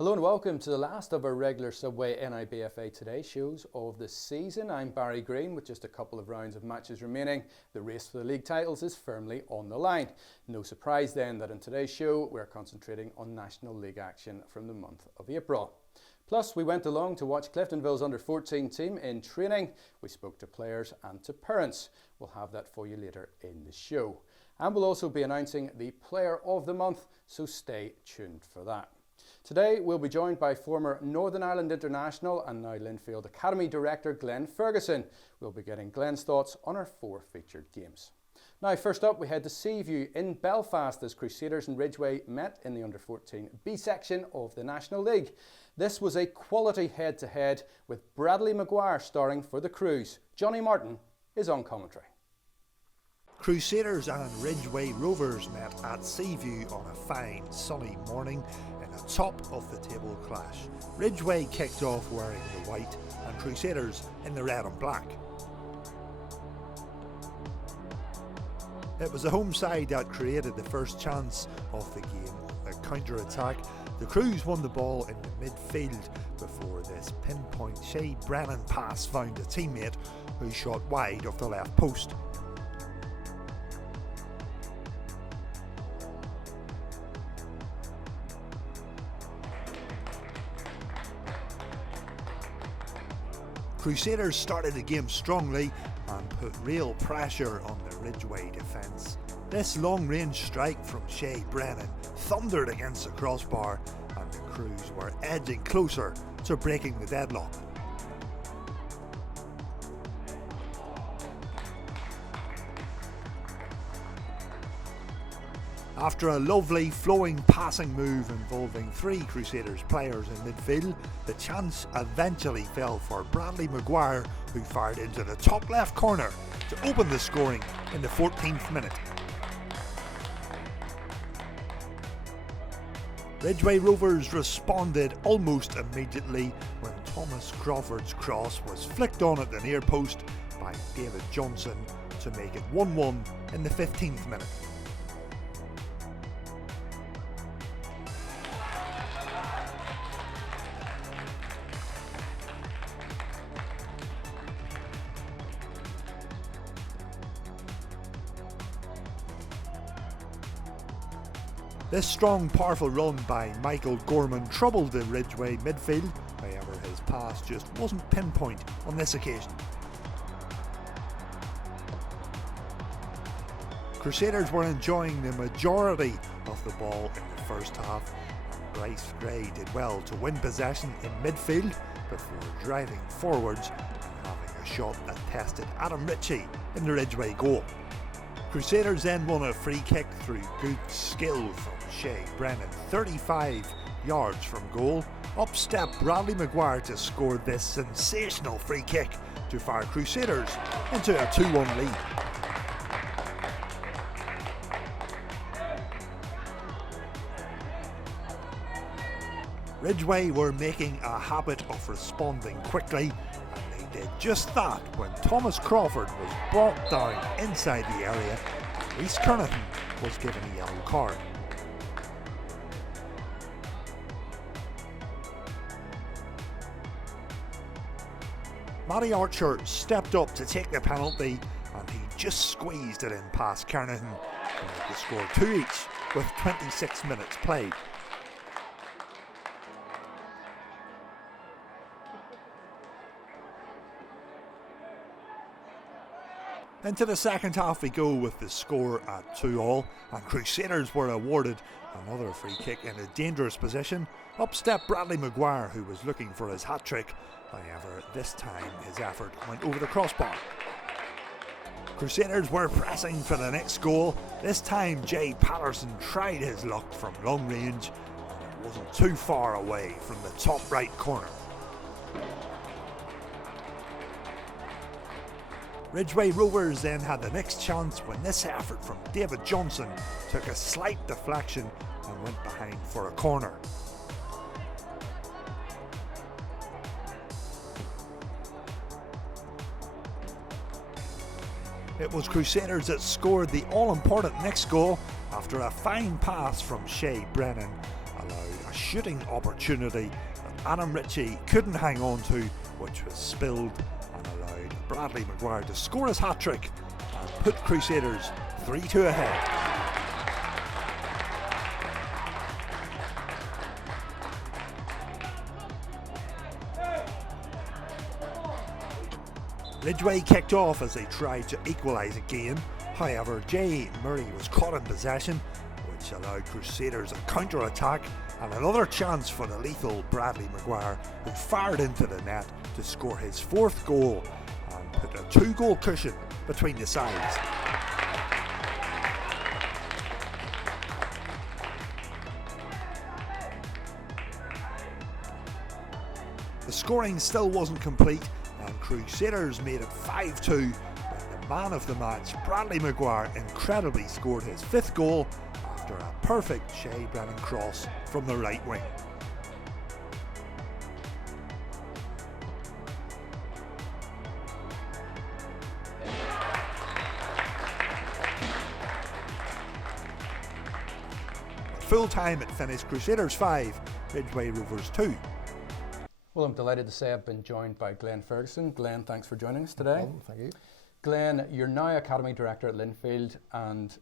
Hello and welcome to the last of our regular Subway NIBFA Today shows of the season. I'm Barry Green. With just a couple of rounds of matches remaining, the race for the league titles is firmly on the line. No surprise then that in today's show we're concentrating on National League action from the month of April. Plus, we went along to watch Cliftonville's under-14 team in training. We spoke to players and to parents. We'll have that for you later in the show. And we'll also be announcing the Player of the Month, so stay tuned for that. Today we'll be joined by former Northern Ireland international and now Linfield Academy director Glenn Ferguson. We'll be getting Glenn's thoughts on our 4 featured games. Now first up we head to Seaview in Belfast as Crusaders and Ridgeway met in the under-14 B section of the National League. This was a quality head-to-head with Bradley Maguire starring for the Crews. Johnny Martin is on commentary. Crusaders and Ridgeway Rovers met at Seaview on a fine sunny morning in a top-of-the-table clash. Ridgeway kicked off wearing the white and Crusaders in the red and black. It was the home side that created the first chance of the game. A counter-attack, the Crews won the ball in the midfield before this pinpoint Shea Brennan pass found a teammate who shot wide of the left post. Crusaders started the game strongly and put real pressure on the Ridgeway defence. This long-range strike from Shea Brennan thundered against the crossbar and the Crews were edging closer to breaking the deadlock. After a lovely flowing passing move involving 3 Crusaders players in midfield, the chance eventually fell for Bradley Maguire, who fired into the top left corner to open the scoring in the 14th minute. Ridgeway Rovers responded almost immediately when Thomas Crawford's cross was flicked on at the near post by David Johnson to make it 1-1 in the 15th minute. This strong, powerful run by Michael Gorman troubled the Ridgeway midfield, however his pass just wasn't pinpoint on this occasion. Crusaders were enjoying the majority of the ball in the first half, and Bryce Gray did well to win possession in midfield before driving forwards and having a shot that tested Adam Ritchie in the Ridgeway goal. Crusaders then won a free kick through good skill from Shea Brennan, 35 yards from goal. Up stepped Bradley Maguire to score this sensational free kick to fire Crusaders into a 2-1 lead. Ridgeway were making a habit of responding quickly, and they did just that when Thomas Crawford was brought down inside the area and Rhys Kernaghan was given a yellow card. Matty Archer stepped up to take the penalty and he just squeezed it in past Kernaghan to score 2 each with 26 minutes played. Into the second half we go with the score at 2-2 and Crusaders were awarded another free kick in a dangerous position. Up stepped Bradley Maguire, who was looking for his hat-trick. However, this time his effort went over the crossbar. Crusaders were pressing for the next goal. This time Jay Patterson tried his luck from long range and it wasn't too far away from the top right corner. Ridgeway Rovers then had the next chance when this effort from David Johnson took a slight deflection and went behind for a corner. It was Crusaders that scored the all-important next goal after a fine pass from Shea Brennan allowed a shooting opportunity that Adam Ritchie couldn't hang on to, which was spilled and allowed Bradley Maguire to score his hat-trick and put Crusaders 3-2 ahead. Ridgeway kicked off as they tried to equalise again. However, Jay Murray was caught in possession, which allowed Crusaders a counter-attack and another chance for the lethal Bradley Maguire, who fired into the net to score his 4th goal and put a 2-goal cushion between the sides. The scoring still wasn't complete, and Crusaders made it 5-2 when the man of the match, Bradley Maguire, incredibly scored his 5th goal after a perfect Shea Brennan cross from the right wing. At full time it finished Crusaders 5, Ridgeway Rovers 2. Well, I'm delighted to say I've been joined by Glenn Ferguson. Glenn, thanks for joining us today. Thank you. Glenn, you're now Academy Director at Linfield, and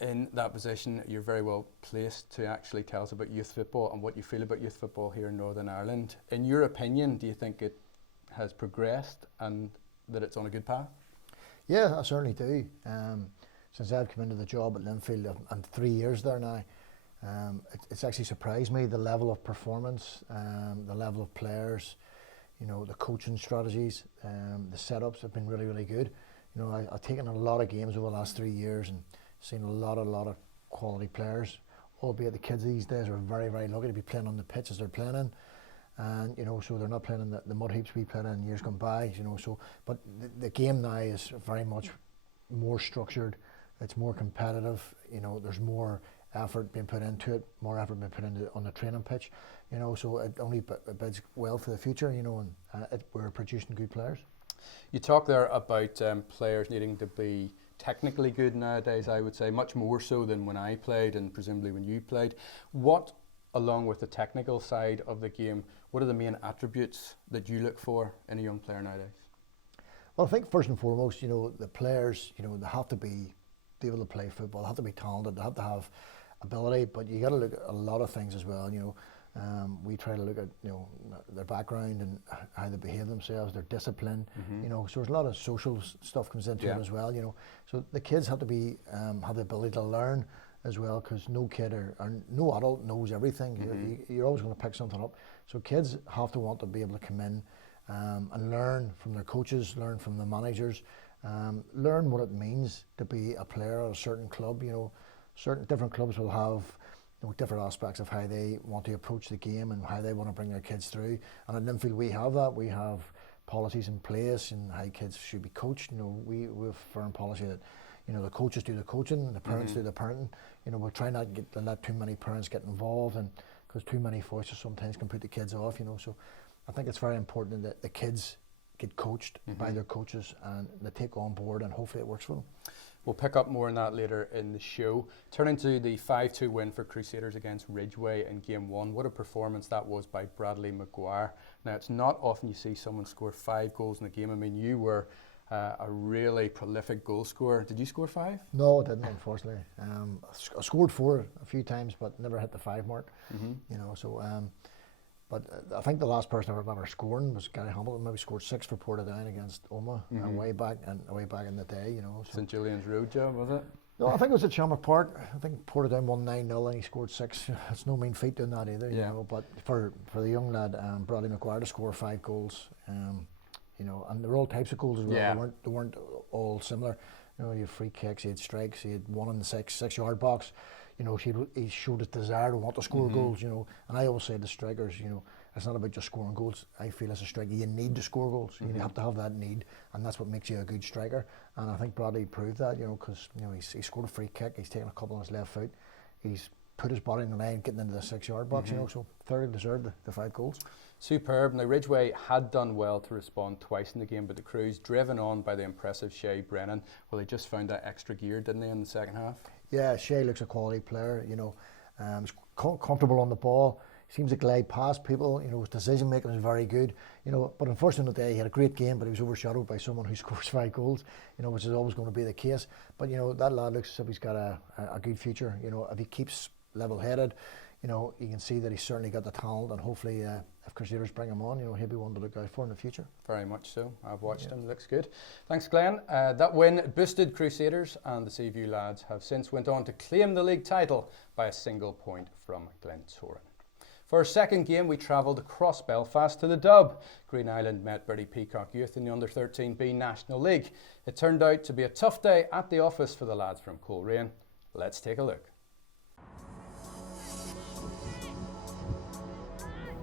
in that position you're very well placed to actually tell us about youth football and what you feel about youth football here in Northern Ireland. In your opinion, do you think it has progressed and that it's on a good path? Yeah, I certainly do. Since I've come into the job at Linfield, I'm 3 years there now. It's actually surprised me, the level of performance, the level of players, you know, the coaching strategies, the setups have been really, really good. You know, I've taken a lot of games over the last 3 years and seen a lot of quality players, albeit the kids these days are very, very lucky to be playing on the pitches they're playing in. And, you know, so they're not playing in the mud heaps we played in years gone by, you know, so, but the game now is very much more structured, it's more competitive, you know, there's more effort being put into it, more effort being put into on the training pitch, you know, so it only bids well for the future, you know, and we're producing good players. You talk there about players needing to be technically good nowadays, I would say, much more so than when I played and presumably when you played. What, along with the technical side of the game, what are the main attributes that you look for in a young player nowadays? Well, I think first and foremost, you know, the players, you know, they have to be able to play football, they have to be talented, they have to have ability, but you got to look at a lot of things as well. You know, we try to look at, you know, their background and how they behave themselves, their discipline. You know, so there's a lot of social stuff comes into it as well. You know, so the kids have to be have the ability to learn as well, because no kid or no adult knows everything. You're always going to pick something up. So kids have to want to be able to come in and learn from their coaches, learn from the managers, learn what it means to be a player at a certain club. You know, certain different clubs will have, you know, different aspects of how they want to approach the game and how they want to bring their kids through. And at Linfield we have that. We have policies in place and how kids should be coached. You know, we have a firm policy that, you know, the coaches do the coaching, the parents do the parenting. You know, we're trying not to let too many parents get involved, and because too many voices sometimes can put the kids off. You know, so I think it's very important that the kids get coached by their coaches and they take on board, and hopefully it works for them. We'll pick up more on that later in the show. Turning to the 5-2 win for Crusaders against Ridgeway in Game 1. What a performance that was by Bradley Maguire. Now, it's not often you see someone score 5 goals in a game. I mean, you were a really prolific goal scorer. Did you score 5? No, I didn't, unfortunately. I scored 4 a few times, but never hit the 5 mark. You know, so... but I think the last person I remember scoring was Gary Hamilton. Maybe scored 6 for Portadown against Oma way back in the day. You know, so. St Julian's Road job, was it? No, I think it was at Shamrock Park. I think Portadown won 9-0 and he scored 6. It's no mean feat doing that either. You know, but for the young lad, Bradley Maguire, to score 5 goals, you know, and there were all types of goals as well. They weren't all similar. You know, you had free kicks, you had strikes, you had 1 in the 6-yard box. You know, he showed his desire to want to score goals, you know. And I always say to strikers, you know, it's not about just scoring goals. I feel as a striker, you need to score goals. You have to have that need, and that's what makes you a good striker. And I think Bradley proved that, you know, because, you know, he scored a free kick, he's taken a couple on his left foot, he's put his body in the line, getting into the 6-yard box, you know, so thoroughly deserved the 5 goals. Superb. Now, Ridgeway had done well to respond twice in the game, but the Crews, driven on by the impressive Shea Brennan, well, they just found that extra gear, didn't they, in the second half? Yeah, Shea looks a quality player, you know, he's comfortable on the ball. seems to glide past people. You know, his decision making is very good. You know, but unfortunately, he had a great game, but he was overshadowed by someone who scores 5 goals. You know, which is always going to be the case. But you know, that lad looks as if he's got a good future. You know, if he keeps level-headed, you know, you can see that he's certainly got the talent, and hopefully, if Crusaders bring him on, you know, he'll be one to look out for in the future. Very much so. I've watched him. Looks good. Thanks, Glenn. That win boosted Crusaders, and the Seaview lads have since went on to claim the league title by a single point from Glentoran. For our second game, we travelled across Belfast to the Dub. Green Island met Bertie Peacock Youth in the Under-13B National League. It turned out to be a tough day at the office for the lads from Coleraine. Let's take a look.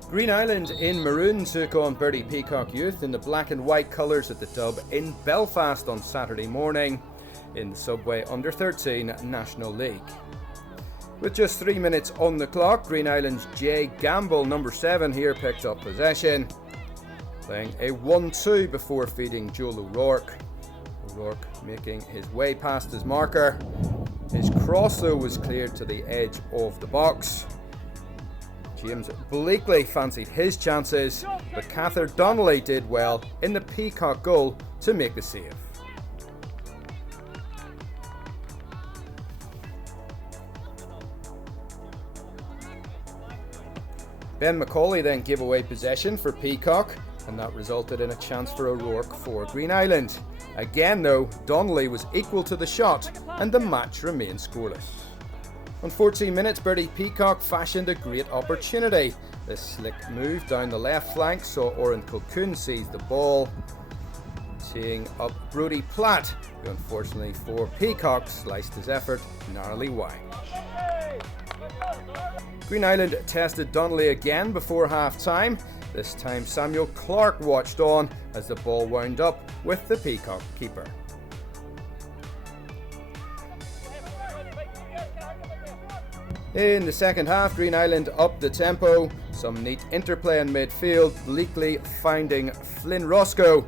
Green Island in maroon took on Bertie Peacock Youth in the black and white colours at the Dub in Belfast on Saturday morning in the Subway Under-13 National League. With just 3 minutes on the clock, Green Island's Jay Gamble, number 7 here, picked up possession, playing a 1-2 before feeding Joel O'Rourke. O'Rourke making his way past his marker. His cross though was cleared to the edge of the box. James Bleakley fancied his chances, but Cather Donnelly did well in the Peacock goal to make the save. Ben McCauley then gave away possession for Peacock, and that resulted in a chance for O'Rourke for Green Island. Again though, Donnelly was equal to the shot, and the match remained scoreless. On 14 minutes, Bertie Peacock fashioned a great opportunity. This slick move down the left flank saw Oren Colquhoun seize the ball, teeing up Brodie Platt, who unfortunately for Peacock sliced his effort narrowly wide. Green Island tested Donnelly again before half-time. This time Samuel Clark watched on as the ball wound up with the Peacock keeper. In the second half, Green Island upped the tempo. Some neat interplay in midfield, Bleakley finding Flynn Roscoe.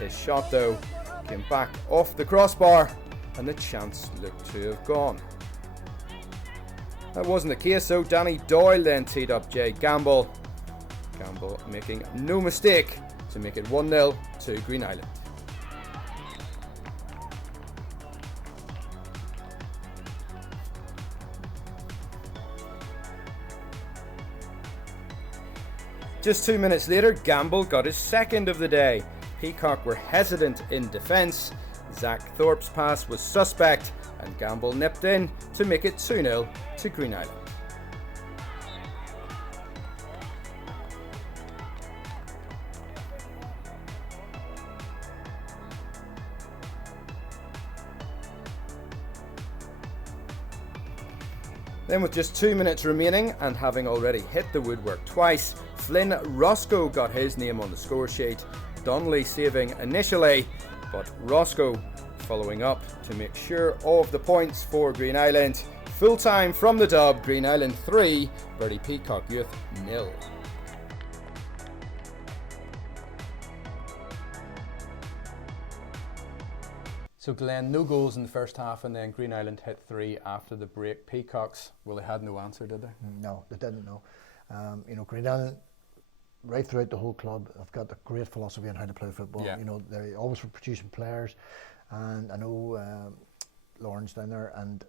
His shot though came back off the crossbar and the chance looked to have gone. That wasn't the case, so Danny Doyle then teed up Jay Gamble. Gamble making no mistake to make it 1-0 to Green Island. Just 2 minutes later, Gamble got his second of the day. Peacock were hesitant in defence. Zach Thorpe's pass was suspect, and Gamble nipped in to make it 2-0 to Green Island. Then with just 2 minutes remaining and having already hit the woodwork twice, Flynn Roscoe got his name on the score sheet. Donnelly saving initially, but Roscoe following up to make sure of the points for Green Island. Full time from the Dub, Green Island 3, Bertie Peacock Youth 0. So Glenn, no goals in the first half, and then Green Island hit 3 after the break. Peacocks, well, they had no answer, did they? No, they didn't know. You know, Green Island, right throughout the whole club, have got a great philosophy on how to play football. Yeah. You know, they're always for producing players, and I know Lauren's down there, and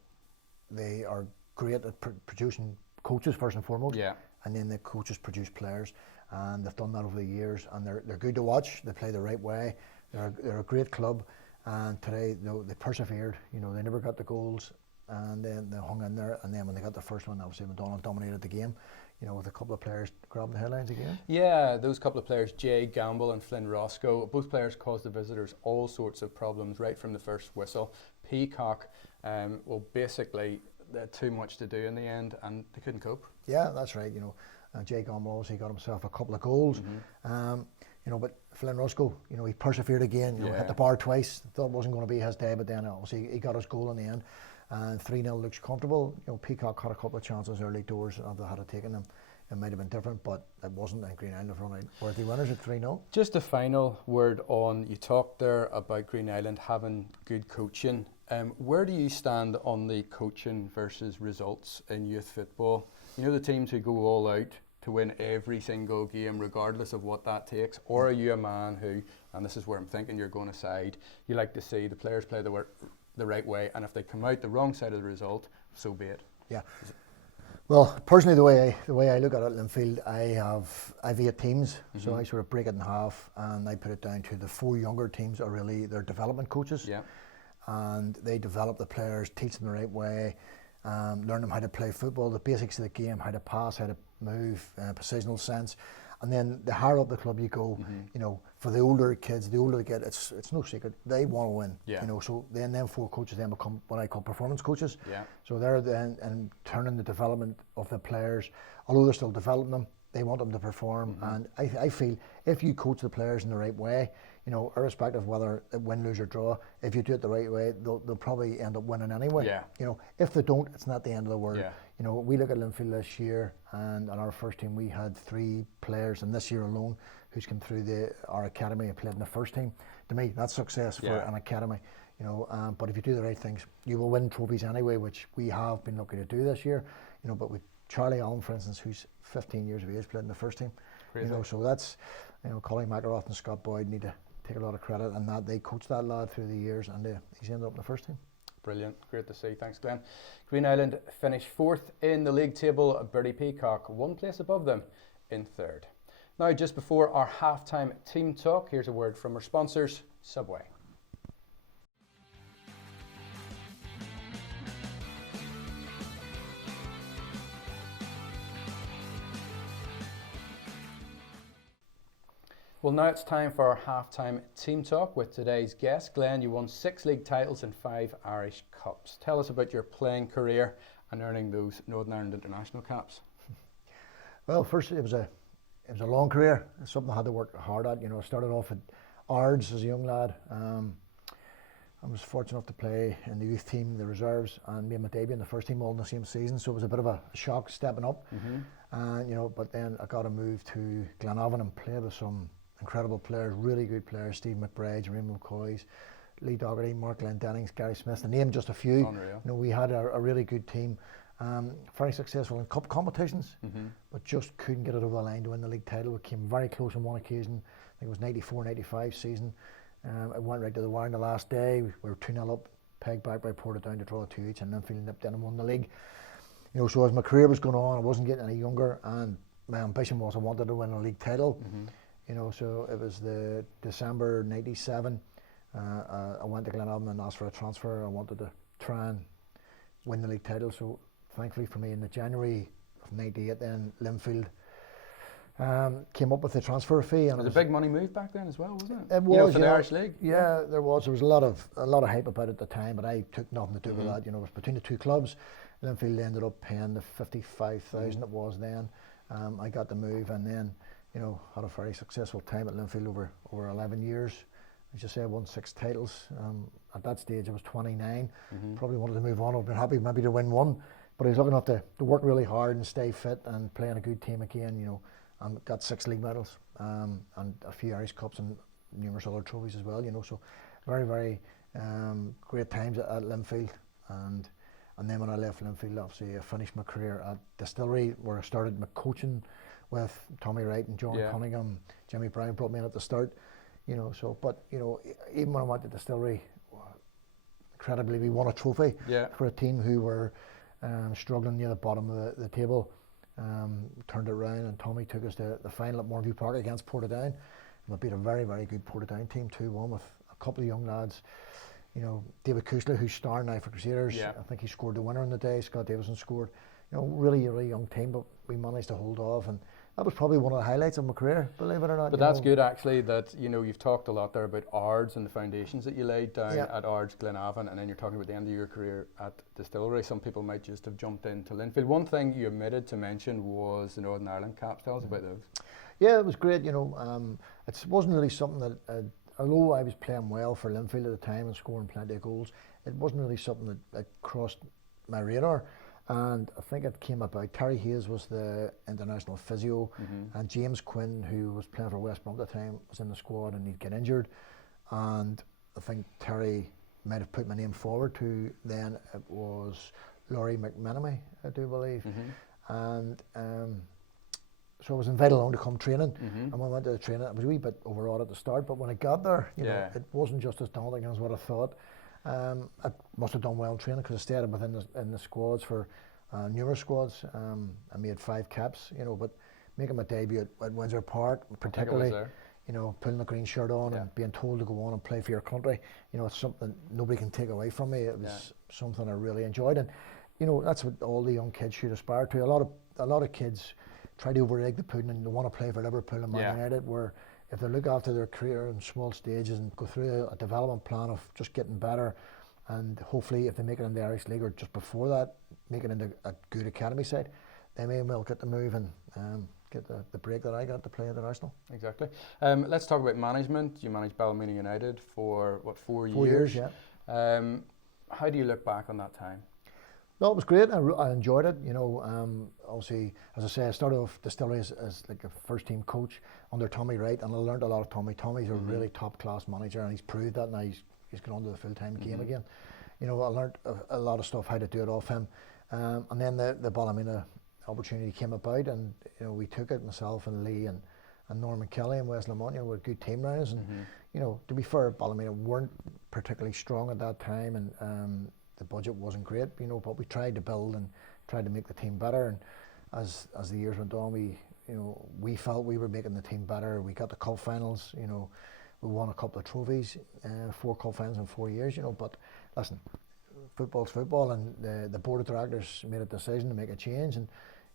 they are great at producing coaches first and foremost. Yeah. And then the coaches produce players, and they've done that over the years, and they're good to watch. They play the right way. They're a great club. And today, they persevered. You know, they never got the goals, and then they hung in there. And then when they got the first one, obviously McDonald dominated the game. You know, with a couple of players grabbing the headlines again. Yeah, those couple of players, Jay Gamble and Flynn Roscoe, both players caused the visitors all sorts of problems right from the first whistle. Peacock, well, basically, they had too much to do in the end, and they couldn't cope. Yeah, that's right. You know, Jay Gamble obviously got himself a couple of goals. You know, but Flynn Roscoe, you know, he persevered again. You know, hit the bar twice. Thought it wasn't going to be his day, but then obviously he got his goal in the end. And 3-0 looks comfortable. You know, Peacock had a couple of chances early doors. If they had taken them, it might have been different, but it wasn't. And Green Island have run out worthy winners at 3-0. Just a final word on, you talked there about Green Island having good coaching. Where do you stand on the coaching versus results in youth football? You know, the teams who go all out to win every single game regardless of what that takes? Or are you a man who, and this is where I'm thinking you're going to side, you like to see the players play the right way, and if they come out the wrong side of the result, so be it? Yeah. Well, personally, the way I look at it, Linfield, I have 8 teams, so I sort of break it in half, and I put it down to the 4 younger teams are really their development coaches, and they develop the players, teach them the right way, learn them how to play football, the basics of the game, how to pass, how to move, positional sense. And then the higher up the club you go, you know, for the older kids, the older they get, it's no secret, they want to win. You know, so then them 4 coaches then become what I call performance coaches. So they're then and turning the development of the players, although they're still developing them, they want them to perform. And I feel if you coach the players in the right way, you know, irrespective of whether it win, lose or draw, if you do it the right way, they'll probably end up winning anyway. You know, if they don't, it's not the end of the world. You know, we look at Linfield this year, and on our first team we had 3 players, and this year alone, who's come through our academy and played in the first team. To me, that's success for an academy. You know, but if you do the right things, you will win trophies anyway, which we have been lucky to do this year. You know, but with Charlie Allen, for instance, who's 15 years of age, played in the first team. Crazy. You know, so that's, you know, Colin McElroth and Scott Boyd need to take a lot of credit, and that they coached that lad through the years, and he's ended up in the first team. Brilliant, great to see. Thanks, Glenn. Green Island finished 4th in the league table. Birdie Peacock 1 place above them in 3rd. Now, just before our halftime team talk, here's a word from our sponsors, Subway. Well, now it's time for our halftime team talk with today's guest. Glenn, you won 6 league titles and 5 Irish Cups. Tell us about your playing career and earning those Northern Ireland international caps. Well, first it was a long career. It's something I had to work hard at. You know, I started off at Ards as a young lad. I was fortunate enough to play in the youth team, the reserves, and made my debut in the first team all in the same season. So it was a bit of a shock stepping up. And you know, but then I got a move to Glenavon and played with some incredible players, really good players, Steve McBride, Jeremy McCoys, Lee Dougherty, Mark Glendennings, Gary Smith, to name just a few. Unreal. You know, we had a really good team, very successful in cup competitions, but just couldn't get it over the line to win the league title. We came very close on one occasion, I think it was 94-95 season. It went right to the wire on the last day. We were 2-0 up, pegged back by Portadown to draw 2 each, and Linfield nipped in and won the league. You know, so as my career was going on, I wasn't getting any younger, and my ambition was I wanted to win a league title. You know, so it was the December '97. I went to Glenavon and asked for a transfer. I wanted to try and win the league title. So thankfully for me, in the January of '98, then Linfield came up with the transfer fee. And it was a big money move back then as well, wasn't it? It was, you know, for the Irish League. Yeah, there was. There was a lot of hype about it at the time, but I took nothing to do with that. You know, it was between the 2 clubs. Linfield ended up paying the 55,000 it was then. I got the move, and then, you know, had a very successful time at Linfield over 11 years. As you say, I won 6 titles. At that stage, I was 29. Probably wanted to move on. I'd been happy maybe to win 1, but I was looking enough to work really hard and stay fit and play in a good team again, you know, and got 6 league medals, and a few Irish Cups and numerous other trophies as well, you know. So very, very great times at Linfield. And then when I left Linfield, obviously I finished my career at Distillery, where I started my coaching with Tommy Wright and John Cunningham. Jimmy Brown brought me in at the start, you know. So, but you know, even when I went to Distillery, incredibly, we won a trophy for a team who were struggling near the bottom of the table. Turned it around, and Tommy took us to the final at Moorview Park against Portadown. We beat a very, very good Portadown team 2-1 with a couple of young lads. You know, David Kushler, who's starring now for Crusaders. I think he scored the winner on the day. Scott Davison scored. You know, really, really young team, but we managed to hold off, and that was probably one of the highlights of my career, believe it or not. But that's good, actually, that, you know, you've talked a lot there about Ards and the foundations that you laid down at Ards, Glenavon, and then you're talking about the end of your career at Distillery. Some people might just have jumped into Linfield. One thing you omitted to mention was the Northern Ireland caps. Tell us about those. Yeah, it was great. You know, it wasn't really something that, although I was playing well for Linfield at the time and scoring plenty of goals, it wasn't really something that crossed my radar. And I think it came about, Terry Hayes was the international physio, and James Quinn, who was playing for West Brom at the time, was in the squad and he'd get injured. And I think Terry might have put my name forward to, then it was Laurie McMenemy, I do believe. And so I was invited along to come training, and when I went to the training, it was a wee bit overawed at the start, but when I got there, you know, it wasn't just as daunting as what I thought. I must have done well in training because I stayed in the squads for numerous squads. I made 5 caps, you know, but making my debut at Windsor Park, particularly, you know, putting the green shirt on and being told to go on and play for your country, you know, it's something nobody can take away from me. It was something I really enjoyed, and you know, that's what all the young kids should aspire to. A lot of kids try to over-egg the pudding and they want to play for Liverpool and Man United, where if they look after their career in small stages and go through a development plan of just getting better, and hopefully if they make it in the Irish League or just before that, make it into a good academy side, they may well get the move and get the break that I got to play at the National. Exactly. Let's talk about management. You managed Ballymena United for, what, 4 years? 4 years, yeah. How do you look back on that time? No, it was great. I enjoyed it. You know, obviously, as I say, I started off Distillery as like a first team coach under Tommy Wright, and I learned a lot of Tommy. Tommy's a really top class manager, and he's proved that now. He's gone on to the full time game again. You know, I learned a lot of stuff how to do it off him, and then the Ballymena opportunity came about, and you know, we took it, myself and Lee and Norman Kelly and Wes Lamont. You know, we were good team rounds, and you know, to be fair, Ballymena weren't particularly strong at that time, and the budget wasn't great, you know, but we tried to build and tried to make the team better. And as the years went on, we felt we were making the team better. We got the cup finals, you know, we won a couple of trophies, 4 cup finals in 4 years, you know. But listen, football's football, and the board of directors made a decision to make a change, and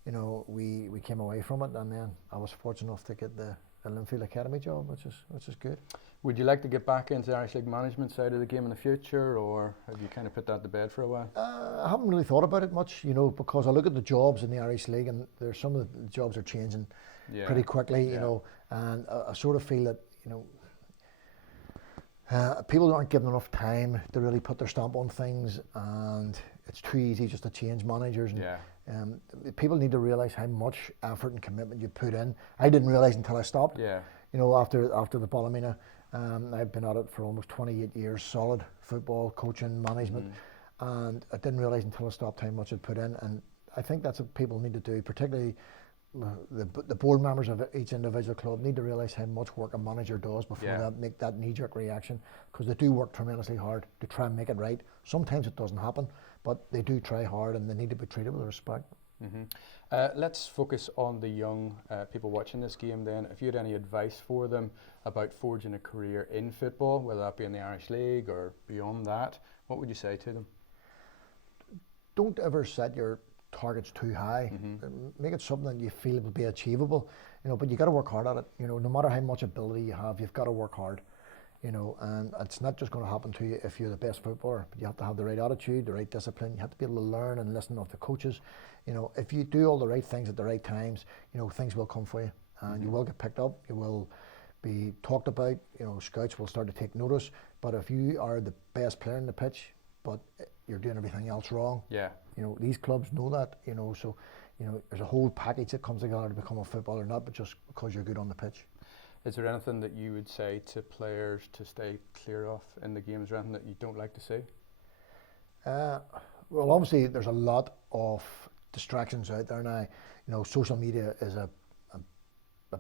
you know, we came away from it. And then I was fortunate enough to get the Linfield Academy job, which is good. Would you like to get back into the Irish League management side of the game in the future, or have you kind of put that to bed for a while? I haven't really thought about it much, you know, because I look at the jobs in the Irish League, and there's some of the jobs are changing pretty quickly, you know, and I sort of feel that, you know, people aren't given enough time to really put their stamp on things, and it's too easy just to change managers. And, people need to realise how much effort and commitment you put in. I didn't realise until I stopped. You know, after the Ballymena, I've been at it for almost 28 years, solid football, coaching, management, and I didn't realise until I stopped how much I'd put in. And I think that's what people need to do, particularly the board members of each individual club need to realise how much work a manager does before they make that knee-jerk reaction, because they do work tremendously hard to try and make it right. Sometimes it doesn't happen, but they do try hard, and they need to be treated with respect. Let's focus on the young people watching this game then. If you had any advice for them about forging a career in football, whether that be in the Irish League or beyond that, what would you say to them? Don't ever set your targets too high. Make it something that you feel will be achievable, you know, but you got to work hard at it. You know, no matter how much ability you have, you've got to work hard, you know, and it's not just going to happen to you if you're the best footballer, but you have to have the right attitude, the right discipline. You have to be able to learn and listen to the coaches. You know, if you do all the right things at the right times, you know, things will come for you, and you will get picked up, you will be talked about, you know, scouts will start to take notice. But if you are the best player in the pitch, but you're doing everything else wrong, you know, these clubs know that, you know, so, you know, there's a whole package that comes together to become a footballer, not but just because you're good on the pitch. Is there anything that you would say to players to stay clear of in the games, or anything that you don't like to see? Well, obviously there's a lot of distractions out there now. You know, social media is a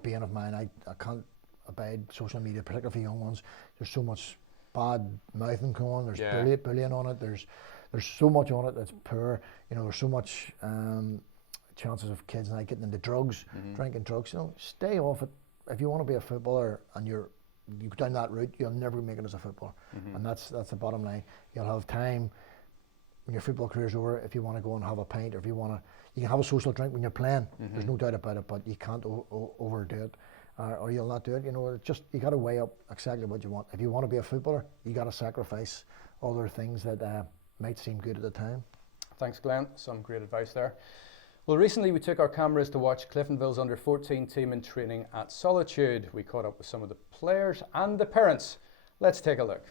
bane of mine. I can't abide social media, particularly for young ones. There's so much bad mouthing going on. There's bullying on it. There's so much on it that's poor. You know, there's so much chances of kids now getting into drugs, drinking drugs. You know, stay off it. If you want to be a footballer and you go down that route, you'll never make it as a footballer. And that's the bottom line. You'll have time when your football career's over, if you want to go and have a pint, or if you can have a social drink when you're playing. There's no doubt about it, but you can't overdo it, or you'll not do it. You know, it's just, you got to weigh up exactly what you want. If you want to be a footballer, you got to sacrifice other things that might seem good at the time. Thanks, Glenn. Some great advice there. Well, recently we took our cameras to watch Cliftonville's under-14 team in training at Solitude. We caught up with some of the players and the parents. Let's take a look.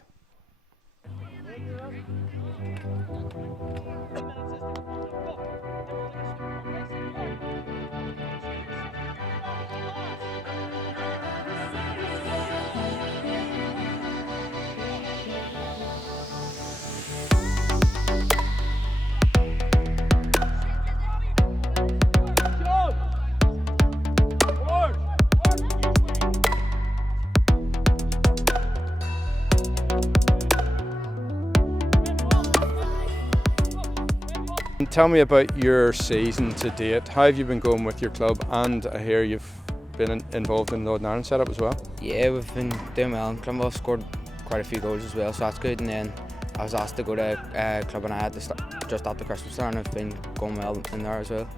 Tell me about your season to date. How have you been going with your club? And I hear you've been involved in the Northern Ireland setup as well. Yeah, we've been doing well. Cliftonville scored quite a few goals as well, so that's good. And then I was asked to go to Club and I had to start just after Christmas there, and I've been going well in there as well.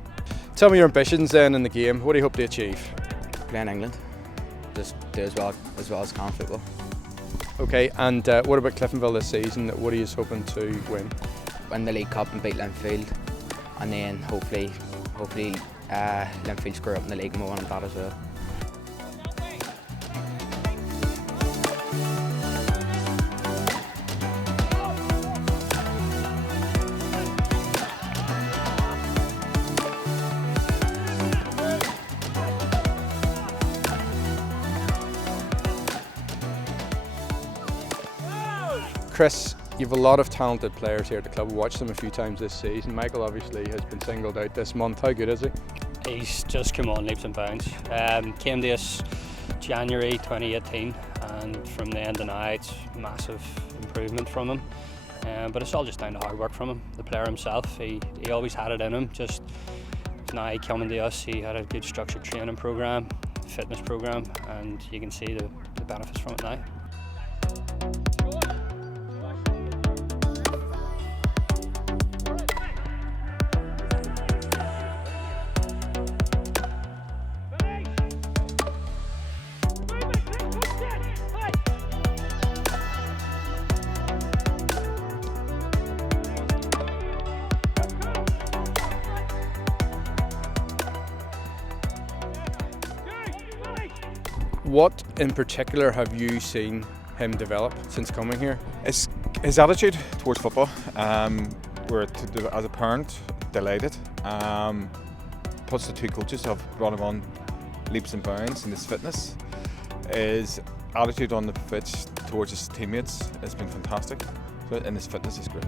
Tell me your ambitions then in the game. What do you hope to achieve? Play in England, just do as well as can football. Okay, and what about Cliftonville this season? What are you hoping to win? Win the League Cup and beat Linfield, and then hopefully Linfield score up in the league and we'll win that as well. Chris, you have a lot of talented players here at the club. We watched them a few times this season. Michael obviously has been singled out this month. How good is he? He's just come on leaps and bounds. Came to us January 2018, and from the end to now it's massive improvement from him. But it's all just down to hard work from him. The player himself, he always had it in him. Just now coming to us, he had a good structured training program, fitness program, and you can see the benefits from it now. What in particular have you seen him develop since coming here? It's his attitude towards football. We're, as a parent, delighted. Plus the two coaches have brought him on leaps and bounds, and his fitness, his attitude on the pitch towards his teammates has been fantastic, and his fitness is great.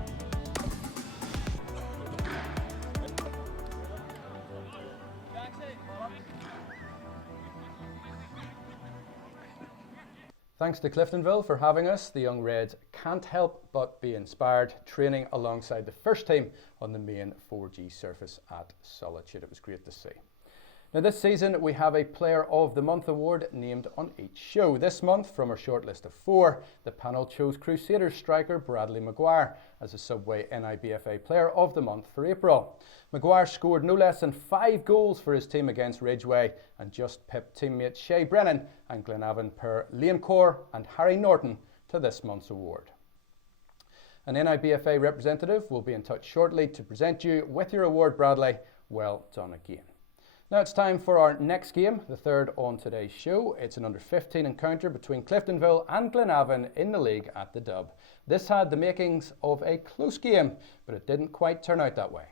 Thanks to Cliftonville for having us. The young Reds can't help but be inspired, training alongside the first team on the main 4G surface at Solitude. It was great to see. Now this season we have a Player of the Month award named on each show. This month, from our short list of 4, the panel chose Crusaders striker Bradley Maguire as a Subway NIBFA Player of the Month for April. Maguire scored no less than 5 goals for his team against Ridgeway and just pipped teammates Shay Brennan and Glenavon per Liam Corr and Harry Norton to this month's award. An NIBFA representative will be in touch shortly to present you with your award, Bradley. Well done again. Now it's time for our next game, the third on today's show. It's an under-15 encounter between Cliftonville and Glenavon in the league at the Dub. This had the makings of a close game, but it didn't quite turn out that way.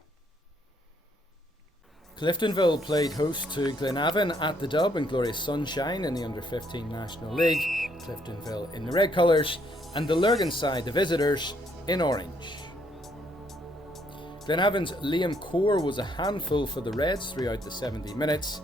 Cliftonville played host to Glenavon at the Dub in glorious sunshine in the under-15 National League. Cliftonville in the red colours and the Lurgan side, the visitors, in orange. Glenavon's Liam Corr was a handful for the Reds throughout the 70 minutes.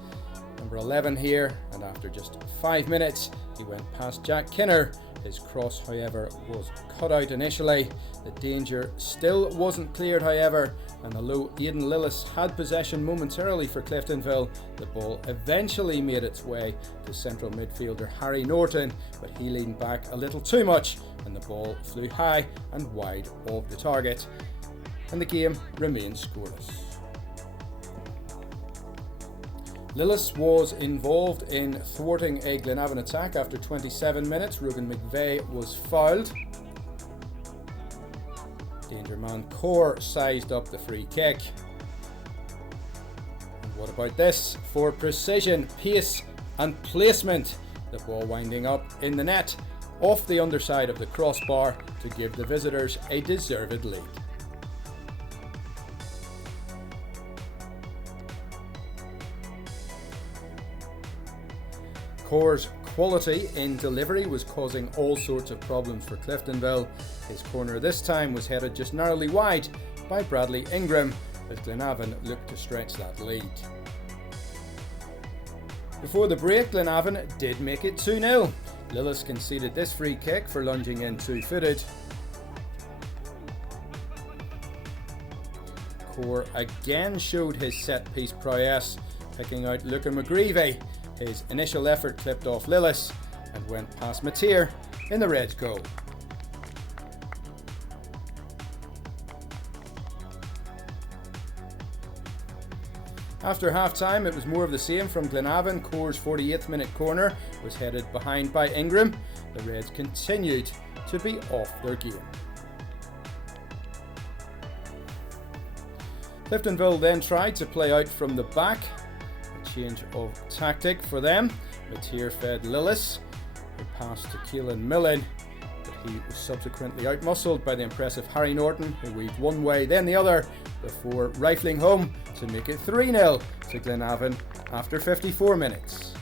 Number 11 here, and after just 5 minutes, he went past Jack Kinner. His cross, however, was cut out initially. The danger still wasn't cleared, however, and although Aidan Lillis had possession momentarily for Cliftonville, the ball eventually made its way to central midfielder Harry Norton, but he leaned back a little too much, and the ball flew high and wide of the target. And the game remains scoreless. Lillis was involved in thwarting a Glenavon attack after 27 minutes. Ruben McVeigh was fouled. Danger man Corr sized up the free kick. And what about this? For precision, pace and placement. The ball winding up in the net, off the underside of the crossbar to give the visitors a deserved lead. Corr's quality in delivery was causing all sorts of problems for Cliftonville. His corner this time was headed just narrowly wide by Bradley Ingram, as Glenavon looked to stretch that lead. Before the break, Glenavon did make it 2-0. Lillis conceded this free kick for lunging in two-footed. Corr again showed his set-piece prowess, picking out Luca McGreevy. His initial effort clipped off Lillis and went past Mateer in the Reds' goal. After half-time, it was more of the same from Glenavon. Corr's 48th minute corner was headed behind by Ingram. The Reds continued to be off their game. Cliftonville then tried to play out from the back. A change of tactic for them. Mateer fed Lillis, who passed to Keelan Millen, but he was subsequently outmuscled by the impressive Harry Norton, who weaved one way then the other before rifling home to make it 3-0 to Glenavon after 54 minutes.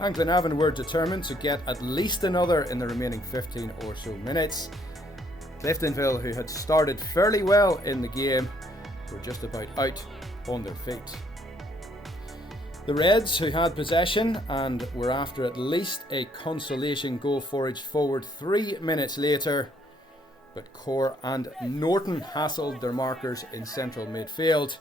And Glenavon were determined to get at least another in the remaining 15 or so minutes. Cliftonville, who had started fairly well in the game, were just about out on their feet. The Reds, who had possession and were after at least a consolation goal, foraged forward 3 minutes later, but Corr and Norton hassled their markers in central midfield.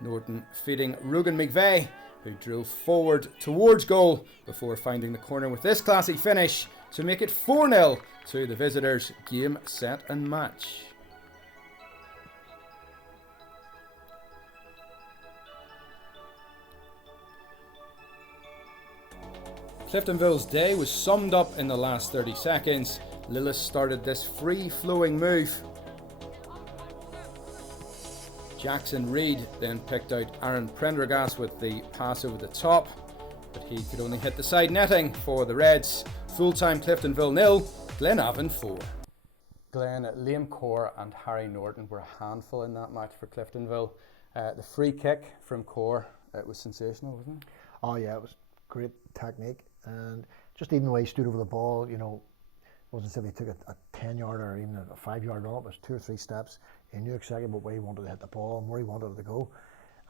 Norton feeding Rugan McVeigh, who drove forward towards goal before finding the corner with this classy finish to make it 4-0 to the visitors. Game, set and match. Cliftonville's day was summed up in the last 30 seconds. Lillis started this free-flowing move. Jackson Reid then picked out Aaron Prendergast with the pass over the top, but he could only hit the side netting for the Reds. Full-time Cliftonville 0, Glenavon 4. Glenn, Liam Corr and Harry Norton were a handful in that match for Cliftonville. The free kick from Corr, it was sensational, wasn't it? Oh yeah, it was great technique, and just even the way he stood over the ball, you know, it wasn't as if he took a 10-yarder or even a 5-yard run. It was 2 or 3 steps. He knew exactly what way he wanted to hit the ball and where he wanted it to go.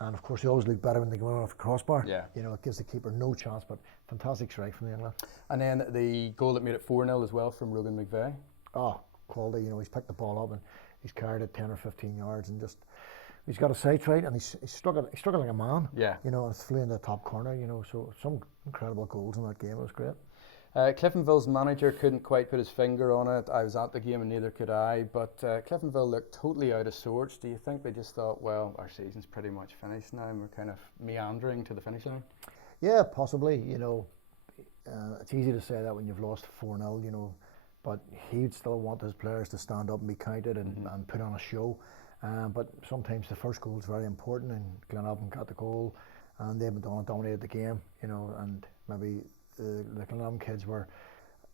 And of course, they always look better when they go off the crossbar. Yeah. You know, it gives the keeper no chance, but fantastic strike from the England. And then the goal that made it 4-0 as well from Rugan McVeigh. Oh, quality. You know, he's picked the ball up and he's carried it 10 or 15 yards and just, he's got a sight right and he struck it like a man. Yeah. You know, and it's flew in the top corner, you know, so some incredible goals in that game. It was great. Cliftonville's manager couldn't quite put his finger on it. I was at the game and neither could I, but Cliftonville looked totally out of sorts. Do you think they just thought, well, our season's pretty much finished now and we're kind of meandering to the finish line? Yeah, possibly. You know, it's easy to say that when you've lost 4-0, you know, but he'd still want his players to stand up and be counted and put on a show. But sometimes the first goal is very important, and Glenavon got the goal and they dominated the game, you know, and maybe the Glenavon kids were,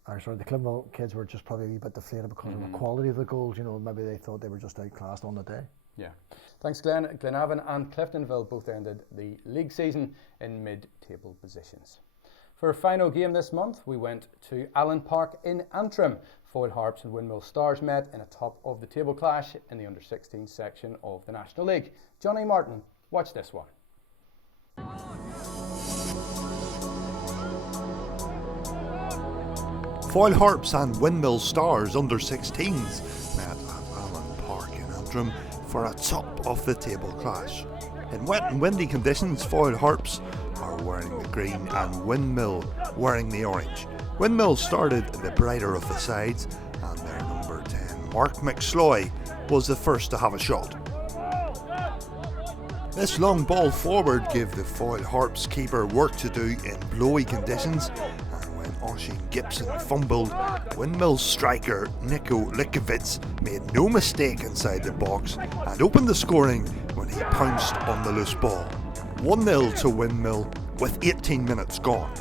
or sorry, the Cliftonville kids were just probably a wee bit deflated because of the quality of the goals. You know, maybe they thought they were just outclassed on the day. Yeah. Thanks, Glenn. Glenavon and Cliftonville both ended the league season in mid-table positions. For a final game this month, we went to Allen Park in Antrim. Foyle Harps and Windmill Stars met in a top-of-the-table clash in the under-16 section of the National League. Johnny Martin, watch this one. Foyle Harps and Windmill Stars under-16s met at Allen Park in Antrim for a top-of-the-table clash. In wet and windy conditions, Foyle Harps are wearing the green and Windmill wearing the orange. Windmill started the brighter of the sides, and their number 10, Mark McSloy, was the first to have a shot. This long ball forward gave the Foyle Harps keeper work to do in blowy conditions, and when Oisin Gibson fumbled, Windmill striker Nico Likovitz made no mistake inside the box and opened the scoring when he pounced on the loose ball. 1-0 to Windmill with 18 minutes gone.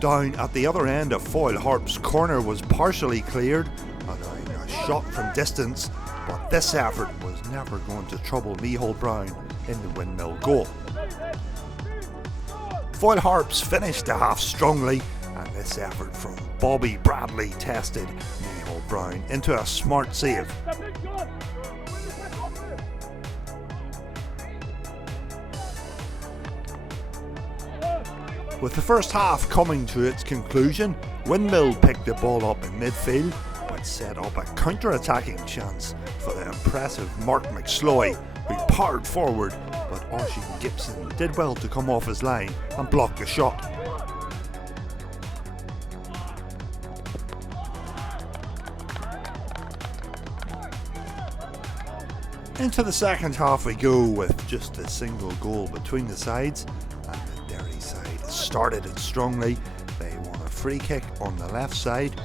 Down at the other end, a Foyle Harps corner was partially cleared, allowing a shot from distance, but this effort was never going to trouble Micheál Brown in the Windmill goal. Foyle Harps finished the half strongly, and this effort from Bobby Bradley tested Micheál Brown into a smart save. With the first half coming to its conclusion, Windmill picked the ball up in midfield, which set up a counter-attacking chance for the impressive Mark McSloy, who powered forward, but Oisín Gibson did well to come off his line and block the shot. Into the second half we go with just a single goal between the sides, and the Derry side started it strongly. They won a free kick on the left side,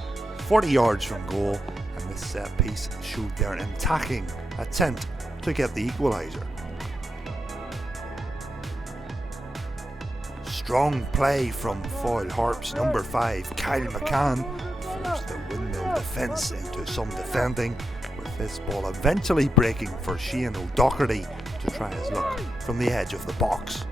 40 yards from goal, and this set piece showed their attacking attempt to get the equaliser. Strong play from Foyle Harps number 5, Kyle McCann, forced the Windmill defence into some defending, with this ball eventually breaking for Shane O'Doherty to try his luck from the edge of the box.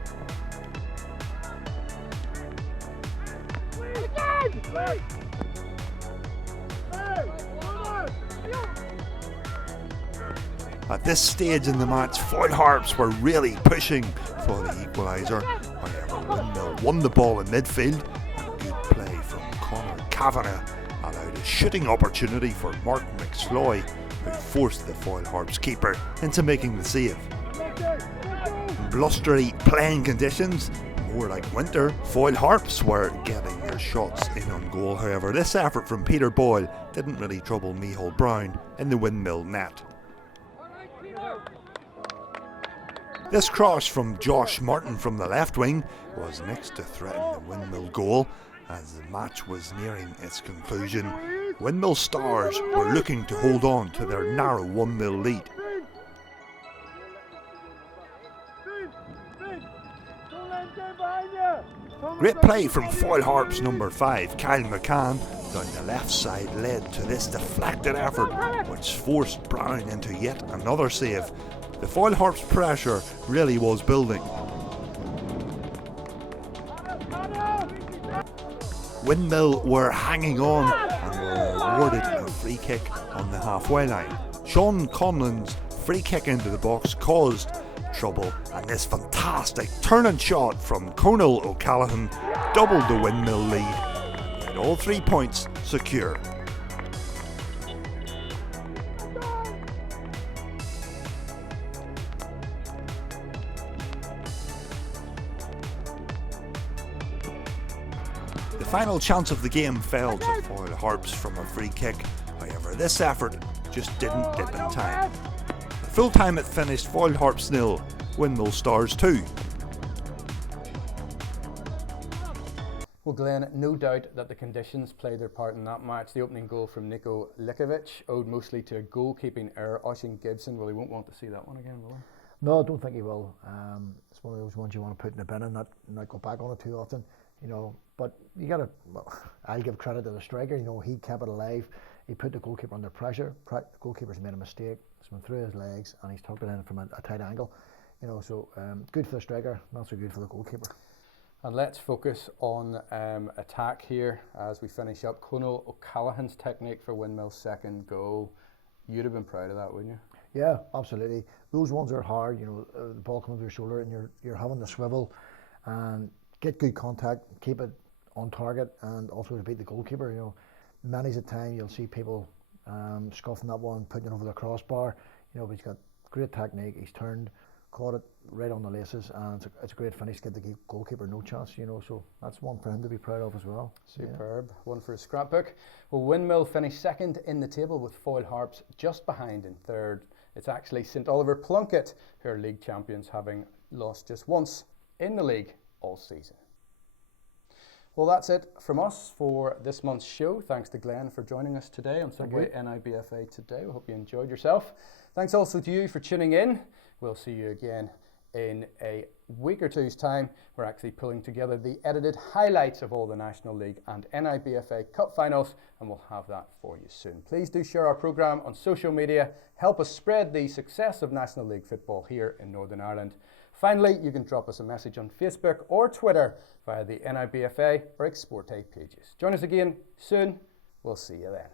At this stage in the match, Foyle Harps were really pushing for the equaliser. However, Windmill won the ball in midfield, and good play from Conor Kavanagh allowed a shooting opportunity for Mark McSloy, who forced the Foyle Harps keeper into making the save. In blustery playing conditions, more like winter, Foyle Harps were getting their shots in on goal. However, this effort from Peter Boyle didn't really trouble Micheál Brown in the Windmill net. This cross from Josh Martin from the left wing was next to threaten the Windmill goal. As the match was nearing its conclusion, Windmill Stars were looking to hold on to their narrow 1-0 lead. Great play from Foyle Harps number 5, Kyle McCann, down the left side led to this deflected effort, which forced Brown into yet another save. The Foyle Harps pressure really was building. Windmill were hanging on and were awarded a free kick on the halfway line. Sean Conlon's free kick into the box caused trouble, and this fantastic turn and shot from Conal O'Callaghan doubled the Windmill lead and made all 3 points secure. The final chance of the game fell to Foyle Harps from a free kick. However, this effort just didn't dip in time. At full time it finished Foyle Harps 0, Windmill Stars 2. Well, Glenn, no doubt that the conditions played their part in that match. The opening goal from Niko Likovic owed mostly to a goalkeeping error. Oisín Gibson, well, he won't want to see that one again, will he? No, I don't think he will. It's one of those ones you want to put in the bin and not go back on it too often, you know. But you got to, well, I give credit to the striker. You know, he kept it alive. He put the goalkeeper under pressure. The goalkeeper's made a mistake. It's went through his legs and he's tucked it in from a tight angle. You know, so good for the striker, not so good for the goalkeeper. And let's focus on attack here as we finish up. Conal O'Callaghan's technique for Windmill's second goal. You'd have been proud of that, wouldn't you? Yeah, absolutely. Those ones are hard. You know, the ball comes to your shoulder and you're having to swivel and get good contact, keep it on target, and also to beat the goalkeeper. You know, many's a time you'll see people scuffing that one, putting it over the crossbar. You know, but he's got great technique. He's turned, caught it right on the laces, and it's a great finish. Get the goalkeeper no chance. You know, so that's one for him to be proud of as well. Superb. Yeah. One for a scrapbook. Well, Windmill finished second in the table with Foyle Harps just behind in third. It's actually St Oliver Plunkett who are league champions, having lost just once in the league all season. Well, that's it from us for this month's show. Thanks to Glenn for joining us today on Subway NIBFA Today. We hope you enjoyed yourself. Thanks also to you for tuning in. We'll see you again in a week or two's time. We're actually pulling together the edited highlights of all the National League and NIBFA Cup finals, and we'll have that for you soon. Please do share our programme on social media. Help us spread the success of National League football here in Northern Ireland. Finally, you can drop us a message on Facebook or Twitter via the NIBFA or Exporte pages. Join us again soon. We'll see you then.